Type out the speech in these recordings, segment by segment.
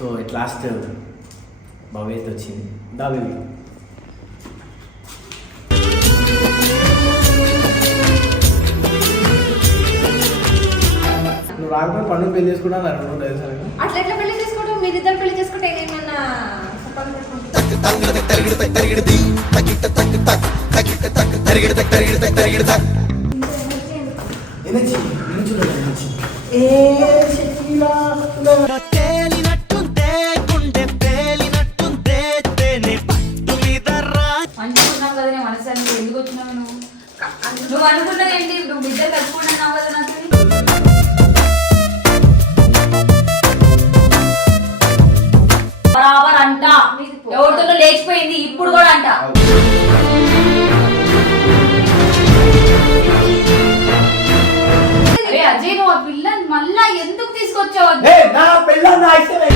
So at last Bhavyat వచ్చింది. దా baby. నువ్వు రాకపోతే పండుగ పెళ్ళి చేసుకుంటా రెండు తెలుసా నీకు? అట్లా ఎట్లా పెళ్ళి చేసుకుంటాం మీరిద్దరు పెళ్ళి చేసుకుంటే ఏమైనా సంపాదన తీసుకొచ్చావు ఏ నా పెళ్ళ నా ఇష్టమే.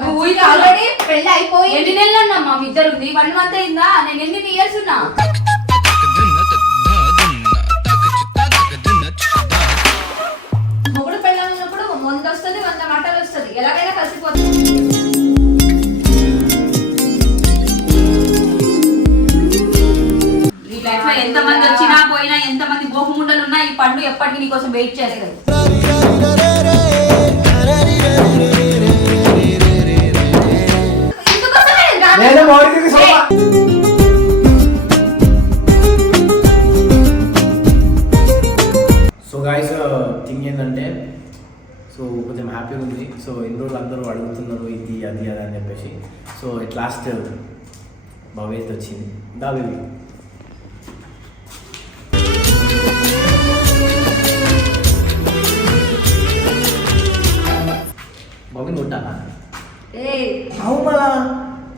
నువ్వు ఆల్రెడీ పెళ్ళి అయిపోయి ఎన్ని నెలలు ఉన్నా మా ఇద్దరు? ఉంది వన్ మంత్ అయిందా? నేను ఎన్ని ఇయర్స్ ఉన్నా? లో ఎంత మంది వచ్చినా పోయినా ఎంత మంది గోహముండలు ఉన్నా ఈ పండు ఎప్పటికీ నీకోసం వెయిట్ చేస్తుంది. సో గాయస్ థింగ్ ఏంటంటే సో కొంచెం హ్యాపీగా ఉంది. సో ఎన్ని రోజులు అందరూ అడుగుతున్నారు ఇది అది అది అని చెప్పేసి. సో ఎట్ లాస్ట్ భవ్యత్ వచ్చింది. దా బేబీ. కొట్టానా? ఏయ్, అవునా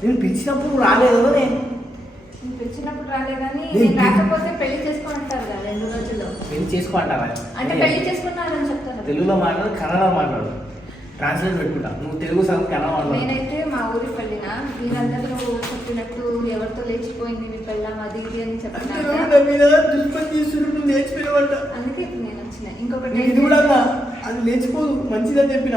నేను పిలిచినప్పుడు నువ్వు రాలేదు నేను నువ్వు పిలిచినప్పుడు రాలేదని నేను నేను రాకపోతే పెళ్ళి చేసుకుంటారు కదా రెండు రోజుల్లో. పెళ్ళి చేసుకోంటారా అంటే పెళ్ళి చేసుకున్నారని చెప్తారు. తెలుగులో మాట్లాడు కన్నడ మాట్లాడు. ట్రాన్స్లేట్ పెట్టుకుంటా. నువ్వు తెలుగు సగం కన్నడ మాట్లాడు నేనైతే మా ఊరికి వెళ్ళిన మీరందరూ చెప్పినట్టు ఎవరితో లేచిపోయింది మీ పెళ్ళం అది ఇది అని నువ్వు లేచిపోయినవంట. అందుకే నేను వచ్చిన. ఇంకొకటి ఇది కూడా అది లేచిపోదు. మంచిదని చెప్పిన.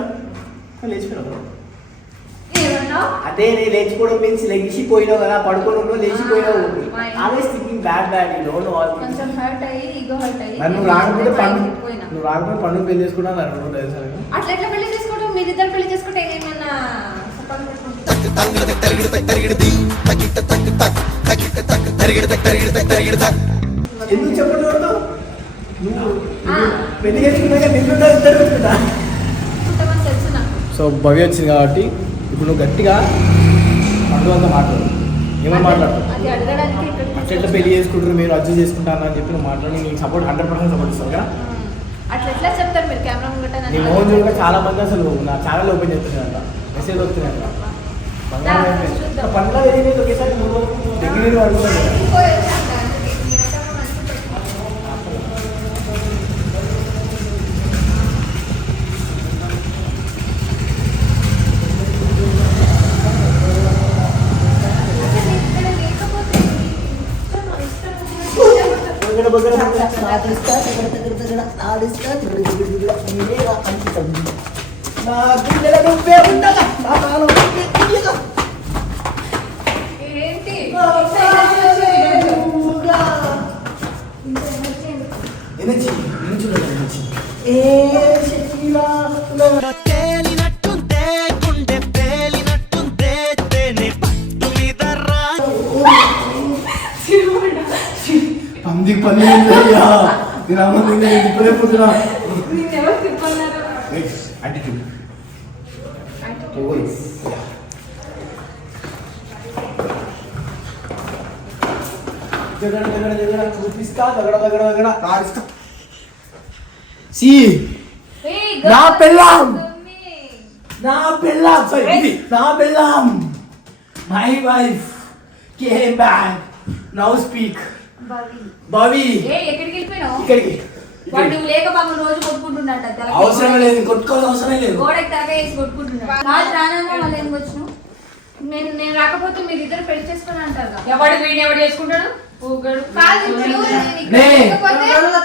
ఏమన్నావు అదే నేను లేచిపోవడం మీన్స్ లెగిసిపోయినావు కదా పడుకొని ఉన్నావు లేచిపోయినావు always thinking bad bad you don't know all కొంచెం హర్ట్ అయ్యి ఈగో హర్ట్ అయ్యి నన్ను నేను రాకపోతే పండు. నువ్వు రాకపోతే పండుగ పెళ్ళి చేసుకున్నా నన్ను తెలుసా? నీకు? అట్లా ఎట్లా పెళ్ళి మీరిద్దరు పెళ్ళి చేసుకుంటే ఎందుకు చెప్పండి. పెళ్ళి చేసుకున్నాక నిన్ను సో భవ్య వచ్చింది కాబట్టి ఇప్పుడు నువ్వు గట్టిగా పండుగంతా మాట్లాడు. ఏమని మాట్లాడతావు అది అడగడానికి ఇక్కడికి అట్లా ఎట్లా పెళ్ళి చేసుకుంటారు మీరు అడ్జస్ట్ చేసుకుంటాను అని చెప్పి నువ్వు మాట్లాడి. నీకు సపోర్ట్ హండ్రెడ్ పర్సెంట్ సపోర్ట్ ఇస్తాను కదా? అట్లా చెప్తారు నీ మోహన్ చూడగా చాలా మంది అసలు నా ఛానల్ ఓపెన్ చేస్తున్నారంట. మెసేజ్ వస్తున్నాయంట. జరిగింది ఒకేసారి నా గుండెల నువ్వే ఉండగా నా ప్రాణం నువ్వే తీయగా. ఏంటి నా ప్రాణం నువ్వుగా. ఎనర్జీ ఎనర్జీ ఎనర్జీ ఏ శక్తిలా నా తేలినట్టుందే గుండె తేలినట్టుందే తేనె పట్టు మీద రా పంది పని అయ్యా నేను అమ్మ నేను ఇప్పుడే పుట్టినా జగడ జగడ జగడ చూపిస్తా దగడ దగడ దగడ ఆడిస్తా సి ఏయ్, నా పెళ్ళాం. మమ్మీ. నా పెళ్ళాం సారీ నా పెళ్ళాం my wife came back now speak Bhavi. ఏ ఎక్కడికి వెళ్ళిపోయినావు ఇక్కడికి వాడు లేక పాపం రోజు కొట్టుకుంటున్నట్ట అవసరం లేదు కొట్టుకోవాలి అవసరం లేదు గోడకి తలకాయ వేసి కొట్టుకుంటున్నాడు కాదు రానన్నా మళ్ళీ ఎందుకు వచ్చినావు నేను నేను రాకపోతే మీరు ఇద్దరు పెళ్ళి చేసుకుని అంటారు ఎవడు వీడిని ఎవడు చేసుకుంటాడు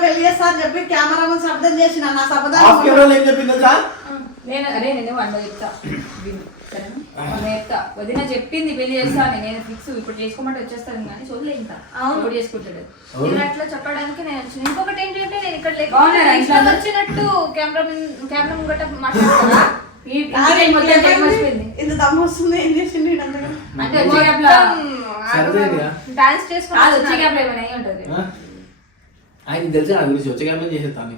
పెళ్ళి చేస్తా అని చెప్పి కెమెరా ముందు శబ్దం చేసిన నా ఏం చెప్పింది తెలుసా? నేను అరే నేను వంద చెప్తా. చెప్తా. వదిన చెప్పింది పెళ్ళి చేస్తాను నేను ఫిక్స్ ఇప్పుడు చేసుకోమంటే వచ్చేస్తాను కానీ చూడలే ఇంకా. అవును. ఇప్పుడు చేసుకుంటాడు? నేను అట్లా చెప్పడానికి నేను వచ్చిన. ఇంకొకటి ఏంటంటే నేను ఇక్కడ? ఇంట్లో వచ్చినట్టు కెమెరా కెమెరా ముంగట మాట్లాడుతున్నా ఇంత దమ్ము వస్తుంది ఏం? అంటే. డాన్స్ కాదు వచ్చే చేసుకుని గ్యాప్లో ఏమైనా అయి ఉంటుంది. ఆ? ఆయనకి తెలుసు నా గురించి వచ్చే క్యామెరా చేసేస్తాను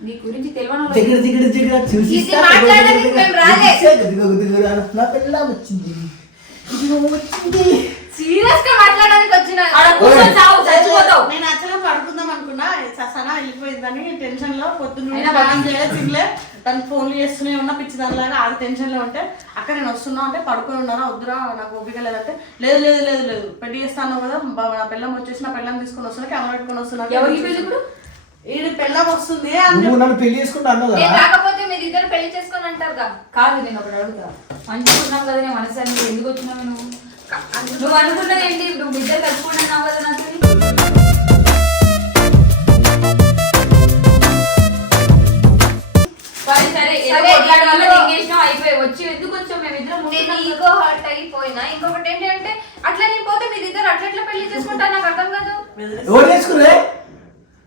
నీ గురించి తెలియని దగ్గర దగ్గర దగ్గర చూసి ఇది మాట్లాడడానికి మేము రాలే. నా పిల్ల వచ్చింది. సీరియస్గా మాట్లాడడానికి వచ్చిన నేను యాక్చువల్గా పడుకుందాం అనుకున్నా. ససనా వెళ్ళిపోయిందని టెన్షన్లో పొద్దున్న తను ఫోన్లు చేస్తూనే ఉన్నా పిచ్చి దానిలాగా ఆడ టెన్షన్లో ఉంటే అక్కడ నేను వస్తున్నా అంటే పడుకొని ఉన్నారా వద్దురా నాకు ఓపిక లేదంటే. లేదు లేదు లేదు లేదు పెళ్ళి చేస్తాను కదా నా పిల్లం వచ్చేసి నా పిల్లం తీసుకొని వస్తున్నా కెమెరా పెట్టుకొని వస్తున్నా ఎవరికి పెళ్ళి ఇప్పుడు? ఈడు పెళ్ళం వస్తుంది అని నువ్వు నన్ను పెళ్ళి చేసుకుంటా అన్నావు నేను కదా రాకపోతే మీరు ఇద్దరు పెళ్ళి చేసుకొని అంటారుగా? కాదు నేను ఒకటి అడుగుతా. మంచిగా ఉన్నాం కదా నేను మనసు నువ్వు ఎందుకు వచ్చినావు నువ్వు? నువ్వు అనుకున్నది ఏంటి? నువ్వు ఇద్దరు కలుపుకుంటున్నావు కదా నాతో ఈగో హర్ట్ అయిపోయినా. ఇంకొకటి ఏంటంటే అట్లా నేను పోతే మీరు ఇద్దరు అట్లా ఎట్లా పెళ్ళి చేసుకుంటా నాకు అర్థం కాదు. ఎవరు చేసుకురే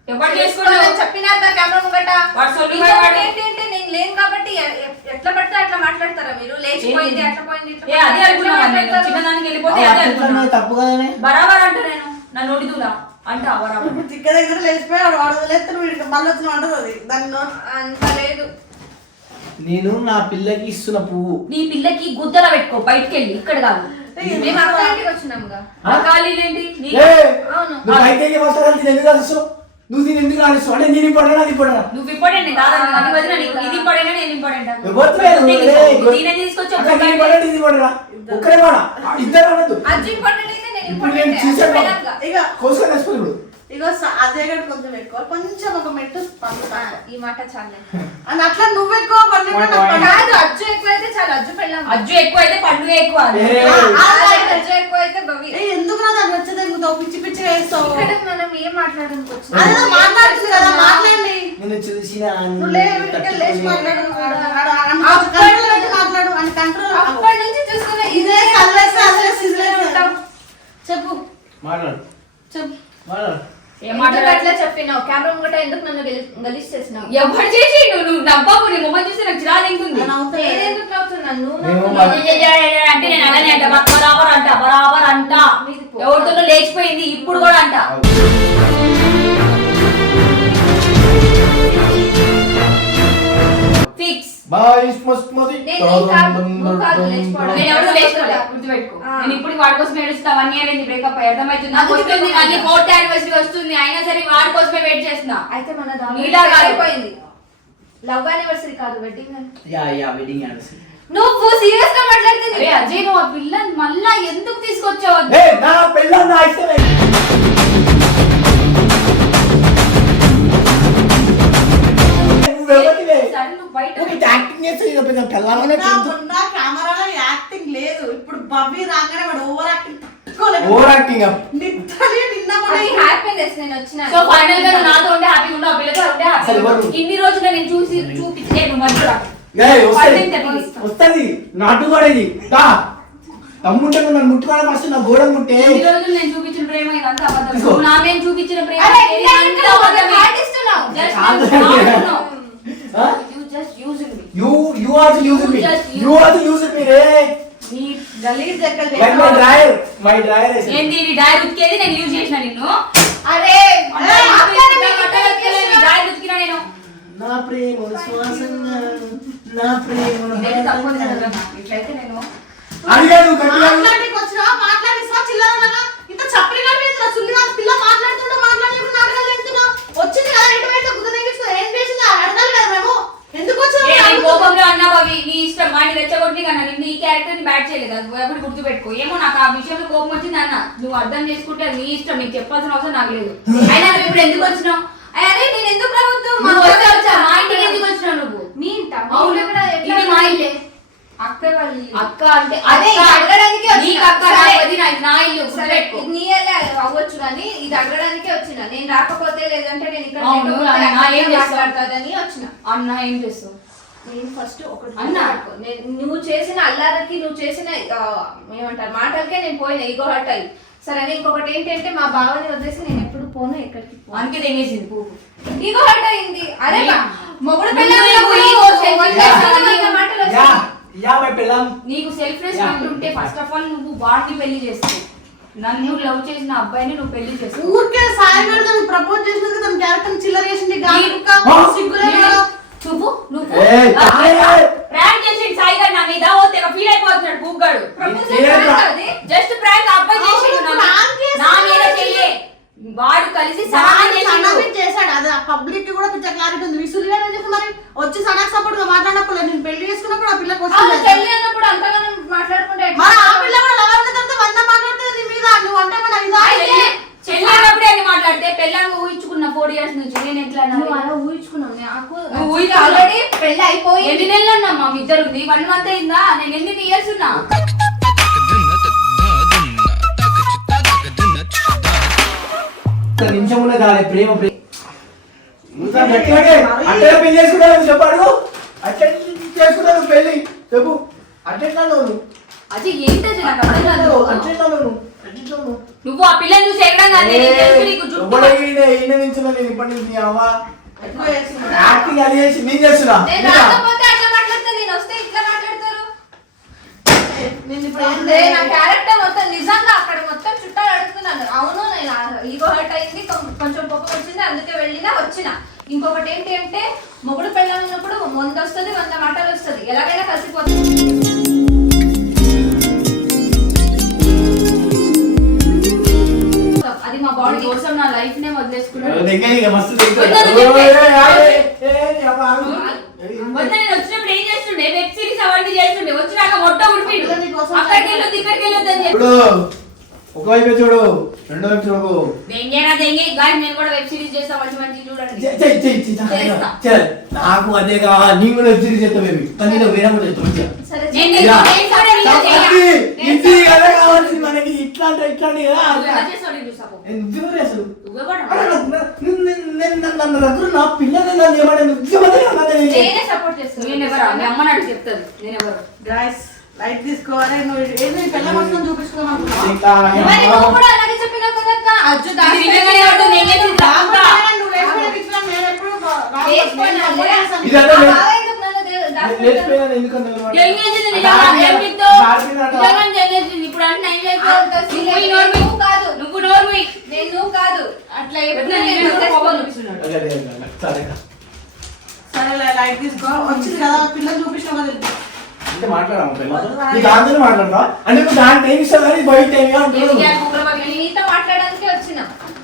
ఎవరు చేసుకోవాలని చేసుకున్నావు చెప్పినారు నా కెమెరా ముంగట. వాడు సొల్లు ఇంకొకటి వాడు. ఏంటంటే నేను లేను కాబట్టి ఎట్లా పడితే అట్లా మాట్లాడతారా మీరు? లేచిపోయింది అట్లా పోయింది అదే? చిన్నదానికి వెళ్ళిపోతే అదే అనుకున్నా తప్పు కదనే. బరాబర్ అంట నేను. నా నోటిదూలా అంటా బరాబర్. ఇప్పుడు తిక్క దగ్గర లేచిపోయాడు వాడు వదిలేస్తాడు వీడికి మళ్ళీ వచ్చిన అంటది అది. దాన్ని అంత లేదు. నేను నా పిల్లకి ఇస్తున్న పువ్వు. నీ పిల్లకి గుద్దల పెట్టుకో బయటికి వెళ్ళి ఇక్కడ కాదు. మేము అక్క ఇంటికి వచ్చినాముగా. ఆ ఖాళీలు ఏంటి నీ- ఏ, అవును. నువ్వు వెళ్ళి ఎందుకు రాసిస్తావు నువ్వు దీన్ని ఎందుకు రాసిస్తావు అంటే నేను ఇంపార్టెంట్? అది ఇంపార్టెంట్? నువ్వు ఇంపార్టెంట్ కాదని అది వదిన నీకు. ఇది ఇంపార్టెంట్? నేను ఇంపార్టెంట్? దీనే తీసుకొచ్చి ఒక బయట- ఇంపార్టెంట్ ఇది ఇంపార్టెంట్? ఒక్కడే మాట ఇద్దరు అనొద్దు. అది ఇంపార్టెంట్ అయితే నేను ఇప్పుడు నేను ఇంపార్టెంట్. చూసాను పెళ్ళాంగా. ఇక కోసుకొని వేసుకో ఇప్పుడు. ఇగో స- అజయ్ గడు కొంచెం ఎక్కువ. కొంచెం ఒక మెట్టు ఈ మాట చాలే. అని అట్లా నువ్వు ఎక్కువ పండుగ వాడు- నాకు వాడు- పండుగ. కాదు అజ్జు ఎక్కువ అయితే చాలా. అజ్జు పెళ్ళాం. అజ్జు ఎక్కువ అయితే పండుగ ఎక్కువ అజ్జు ఎక్కువ అయితే భవి ఎందుకు నా దాన్ని వచ్చేది ఎందుకు పిచ్చి పిచ్చిగా వేస్తావు ఇక్కడ మనం ఏం? అదే మాట్లాడుతుంది కదా మాట్లాడండి నిన్ను చూసిన లేచి మాట్లాడు. మాట్లాడు. అని కంట్రోల్ అప్పటి నుంచి చూస్తున్నా ఇదే కల్లేసి ఉంటాం. చెప్పు. మాట్లాడు. చెప్పు. మాట్లాడు. అట్లా చెప్పినావు. కెమెరా ముంగట ఎందుకు నన్ను గలీజ్ చేసినావు ఎవరు చేసి నువ్వు నవ్వకు నీ మొహం నాకు ఎందుకు నవ్వుతున్నాను. అంటే నేను అలానే అంట బరాబర్ అంట బరాబర్ అంట. ఎవరితోనో లేచిపోయింది ఇప్పుడు కూడా అంట. ఇప్పుడు వాడి కోసం ఏడుస్తా వన్ ఇయర్ అయింది బ్రేకప్ అర్థమవుతుంది? వస్తుంది చెప్పమన్నా. అది ఫోర్త్ యానివర్సరీ వస్తుంది. అయినా సరే వాడి కోసమే వెయిట్ చేస్తున్నా. అయితే మన కాదు. అయిపోయింది. లవ్ యానివర్సరీ కాదు wedding yeah yeah wedding anniversary నువ్వు సీరియస్గా మాట్లాడుతుంది. అజయ్ నువ్వు ఆ పిల్లని మళ్ళా ఎందుకు తీసుకొచ్చావు? ఏ నా పిల్ల నా ఇష్టమే. నువ్వెవరివే? సరే నువ్వు బయట నువ్వు ఇట్లా యాక్టింగ్ చేస్తే ఇది పెద్ద పిల్లగానే నా ఉన్న కెమెరాలో యాక్టింగ్ లేదు. ఇప్పుడు బబ్బీ రాగానే వాడు ఓవర్ యాక్టింగ్ తట్టుకోలేదు ఓవర్ యాక్టింగ్ నిద్రలే నిన్న కూడా అది హ్యాపీనెస్ నేను వచ్చిన. సో ఫైనల్గా నువ్వు నాతో హ్యాపీగా అసలు? ఇన్ని రోజులు నేను చూసి చూపించే నువ్వు మంచిగా ఏయ్, వస్తది. పడింది తెలియదు. వస్తది. నాటు కూడా ఇది దా. తమ్ముంటే నువ్వు నన్ను ఫస్ట్ నా గోడ ముట్టే. ఇన్ని రోజులు నేను చూపించిన ప్రేమ ఇదంతా అబద్ధం. తీసుకో. నువ్వు నా మీద చూపించిన ప్రేమ అరే ఇంకా అబద్ధమే. Just not know. ఆ? You just using me. You you are using me You just use- you are using me రే నీ గలీజ్ ఎక్కడ like my driver my driver ఏంది ఇది డైర్ ఉతికేది? నేను యూజ్ చేసిన నిన్ను. అరే ఉతికినా, నీ నేను ప్రేమ శ్వాసంగా ప్రేమ. ఇట్లయితే నేను గట్టిగా వచ్చినా ఇంత పిల్ల మాట్లాడుతుంటే మాట్లాడలేకుండా వచ్చింది కదా ఎటువైతే ఏం చేసింది అడగాలి కదా మేము ఎందుకు కోపంలో అన్నా బావి నీ ఇష్టం. వాడిని రెచ్చగొట్టి కన్నా నిన్ను ఈ క్యారెక్టర్ని బ్యాట్ చేయలేదు. అది ఎప్పుడు గుర్తు పెట్టుకో ఏమో నాకు ఆ విషయంలో కోపం వచ్చింది అన్న. నువ్వు అర్థం చేసుకుంటే నీ ఇష్టం. నీకు చెప్పాల్సిన అవసరం నాకు లేదు. అయినా ఇప్పుడు ఎందుకు వచ్చినావు? అరే నేను ఎందుకు రావద్దు? మా ఇంటికి ఎందుకు వచ్చినావు నువ్వు? మీ ఇంట అవును. ఇది మా ఇల్లే. అక్క అంటే అదే అడగడానికి నా ఇల్లు సరే, గుర్తుపెట్టుకో. నీ అల్లే అవ్వచ్చు కానీ ఇది అడగడానికే వచ్చిన. నేను రాకపోతే లేదంటే నేను ఇక్కడ? మాట్లాడుతుందని వచ్చిన. అన్న ఏం చేస్తావు? నేను ఫస్ట్ ఒకటి అన్న. నువ్వు చేసిన అల్లారకి నువ్వు చేసిన ఏమంటారు మాటలకే నేను పోయిన ఈగో హర్ట్ అయ్యి. సరే అని ఇంకొకటి ఏంటంటే మా బావని వదిలేసి నేను ఎప్పుడు పోను ఎక్కడికి పోను. అందుకే తెగేసింది పువ్వు. ఈగో హర్ట్ అయింది. అరే మొగుడు అంత మాటలు యా వస్తాయి. యా మై పిల్లం. నీకు సెల్ఫ్ రెస్పెక్ట్ ఉంటే ఫస్ట్ ఆఫ్ ఆల్ నువ్వు వాడిని పెళ్ళి చేస్తావు. నన్ను లవ్ చేసిన అబ్బాయిని నువ్వు పెళ్ళి చేస్తావు. ఊరికే సాయి పెడతాను ప్రపోజ్ చేసినందుకు తన క్యారెక్టర్ చిల్లర చేసింది. నువ్వు నువ్వు. ప్రాంక్ చేసి సాయి గారు నా మీద ఓ తెగ ఫీల్ అయిపోతున్నాడు బుగ్గాడు. Proposal ఉన్న కాలే ప్రేమ ప్రేమ అట్లా పెళ్ళి చేసుకున్నావు చెప్పాడు అట్లా చేసుకున్నావు పెళ్ళి చెప్పు అట్లా నువ్వు ఏంటది నాకు అర్థం కాదు. ఆ పిల్లని చూసి ఎక్కడం కాదు నేను తెలుసు నీకు జుట్టు ఎవడో ఈయన ఈయన నించున్నా నేను ఇప్పటి నుంచి అవ్వ ఎక్కువ చేస్తున్నాడు. యాక్టింగ్ అది చేసి నేను చేస్తున్నా నేను ఇంకా. రాకపోతే అట్లా మాట్లాడతా నేను వస్తే ఇట్లా మాట్లాడతారు నేను ఇప్పుడు ఏం అదే నా చేయను. క్యారెక్టర్ మొత్తం నిజంగా అక్కడ అడుగుతున్నాను అవును నేను ఈగో హర్ట్ అయింది కొంచెం కోపం వచ్చింది అందుకే వెళ్ళినా వచ్చిన. ఇంకొకటి ఏంటి అంటే మొగుడు పెళ్ళాలన్నప్పుడు వంద వస్తుంది వంద మాటలు వస్తుంది. ఎలాగైనా కలిసిపోతుంది అది మా బాడీ కోసం నా లైఫ్ నే వదిలేసుకున్నాడు దగ్గర ఇక మస్తు దగ్గర. వద్దను ఓయ్, చెప్పే. ఓయ్, ఓయ్, ఏయ్, నీ అవ్వ ఆగు. వద్ద నేను వచ్చినప్పుడు ఏం చేస్తుండే? వెబ్ సిరీస్ అవన్నీ చేస్తుండే. వచ్చినాక మొట్ట నీకోసం అక్కడికి వెళ్ళొద్దు ఇక్కడికి వెళ్ళొద్దు అని చెప్పి ఇప్పుడు ఒకవైపు చూడు రెండో వైపు చూడు దెంగేనా దెంగే గాయ నేను కూడా వెబ్ సిరీస్ చేస్తా మంచి మంచి చూడండి చెయ్, చెయ్, చెయ్, చెయ్, చెయ్, చేస్తా. చెయ్. నాకు అదే కావాలి నేను కూడా వెబ్ సిరీస్ చేస్తా బేబీ కానీ నేను వేరే కూడా చేస్తా మంచిగా సరే నేను చెప్పు. యా. నేను కూడా నీతో చెయ్య. తప్పది. ఇది అదే కావాల్సింది మనకి ఇట్లాంటి ఇట్లాంటి చేస్తావు నా- నిన్ను- నిన్ను- నిన్ను- నన్ను దగ్గర నా పిల్లలు నన్ను ఏమన్నా నేను ఎవరు లైట్ తీసుకోవాలి. నువ్వు ఏది? పిల్ల మొత్తం. నోరు. నేను కాదు. అట్లా. సరే లైట్ తీసుకో. వచ్చింది కదా పిల్లలు చూపించావు కదా అంటే మాట్లాడము పిల్లలతో నీకు దాంతో మాట్లాడతా అంటే నువ్వు దాని టైం ఇస్తావు కానీ బయట టైం నేను నీతో మాట్లాడడానికి వచ్చిన.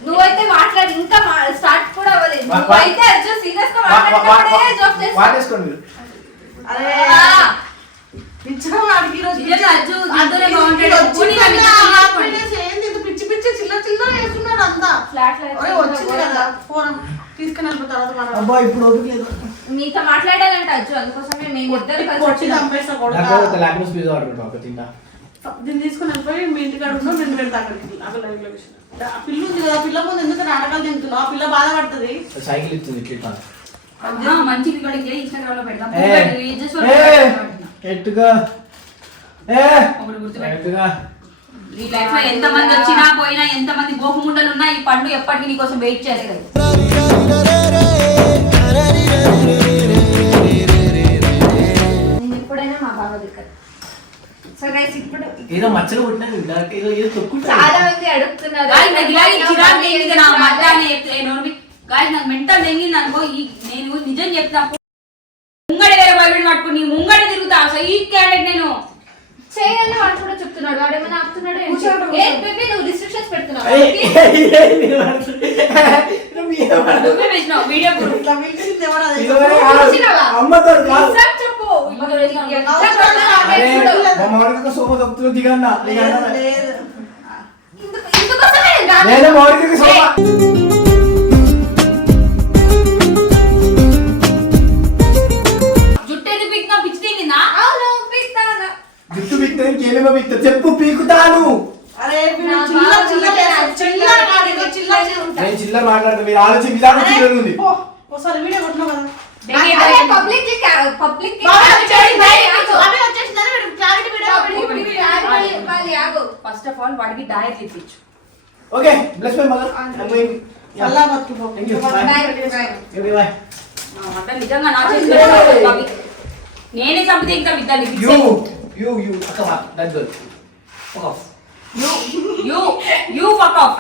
నువ్వైతే మాట్లాడి ఇంకా స్టార్ట్ కూడా అవ్వలేదు. నువ్వైతే అజ్జు సీరియస్గా జోక్ చేస్తావు? వాటేసుకోండి మీరు. అరే. పిచ్చగా వాడికి బాగుంటాడు. పిచ్చి ఏంది పిచ్చి పిచ్చి చిల్ల చిల్ల వేస్తున్నారు అంతా ఫ్లాట్ వచ్చింది కదా. ఫోన్ తీసుకుని తర్వాత మనం అబ్బా ఇప్పుడు ఓపిక లేదు. నీతో మాట్లాడాలంట అజ్జు అందుకోసమే మేము ఇద్దరు కలిసి కొట్టి వచ్చినాం. చంపేస్తా నాకు ఒక స్పీజ్ ఆర్డర్ పెట్టు ఒక తింటా. దీన్ని తీసుకుని వెళ్ళిపోయి మీ ఇంటికాడ ఉన్నావు నేను వెళ్తా అక్కడికి. అక్కడ లైవ్లో విషయం. ఆ పిల్ల ఉంది కదా ఆ పిల్ల ముందు ఎందుకు నాటకాలు తింటున్నావు? ఆ పిల్ల బాధపడుతుంది. సైకిల్ ఇస్తుంది ఇట్లా ఆ, మంచిది కూడా ఇదే ఇన్స్టాగ్రామ్లో పెడదాం. ఏ, పెట్టు, ఇది just for ఏ, పెడదాం. ఎట్టుగా. ఏ ఒకటి గుర్తుపెట్టు. ఎట్టుగా. ఈ లైఫ్లో ఎంత మంది వచ్చినా పోయినా ఎంత మంది గోపుముండలు ఉన్నా ఈ పండు ఎప్పటికీ నీ కోసం వెయిట్ చేస్తాయి ఏదో మచ్చలు పుట్టినది దానికి ఏదో ఏదో తొక్కుంటా చాలా మంది అడుగుతున్నారు గాయస్ నాకు ఇలాగే చిరాకు నా చెప్తే నోర్మి గాయస్ నాకు మెంటల్ తెగింది అనుకో ఈ నేను నిజం చెప్తా ముంగడ వేరే బాయ్ పట్టుకుని ముంగడ తిరుగుతా అసలు ఈ క్యాండిడేట్ నేను చేయని వాడు కూడా చెప్తున్నాడు వాడు ఏమైనా ఆపుతున్నాడు ఏంటి? కూర్చోడు, ఏ. బేబీ నువ్వు రిస్ట్రిక్షన్స్ పెడుతున్నావు. నువ్వు? నువ్వే వేసినావు వీడియో కూడా ఇట్లా పిలిచింది ఎవరు అది? చూసినావా? అమ్మతో కాదు జుట్టు చెప్పు పీకుతాను. అరే చిల్లర మాట్లాడుతున్నా మీరు ఆలోచించి చిల్లర ఒకసారి వీడియో కదా. Public public first of all వాడికి డయట్ ఇప్పించు ఓకే బ్లెస్ మై మదర్ చల్లా బతుకు. నిజంగా నా చేతిలో. నేనే చంపితే ఇంకా విద్యాన్ని యూ యూ యూ అక్క that girl you you you fuck off